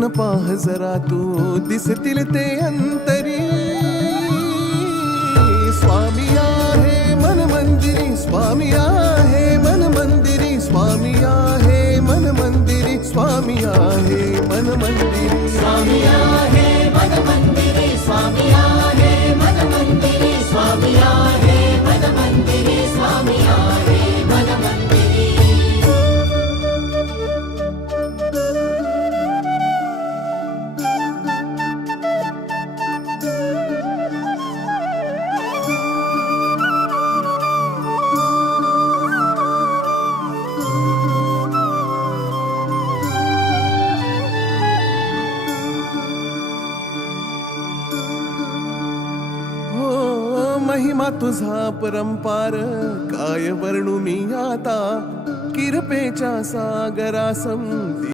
फिरून पाह जरा तू दिसतील ते अंतरी। स्वामी आहे मन मंदिरी स्वामी आहे मन मंदिरी स्वामी आहे मन मंदिरी स्वामी आहे मन मंदिरी। स्वामी महिमा तुझा परंपार काय वर्णू मी आता? किरपेच्या सागरासम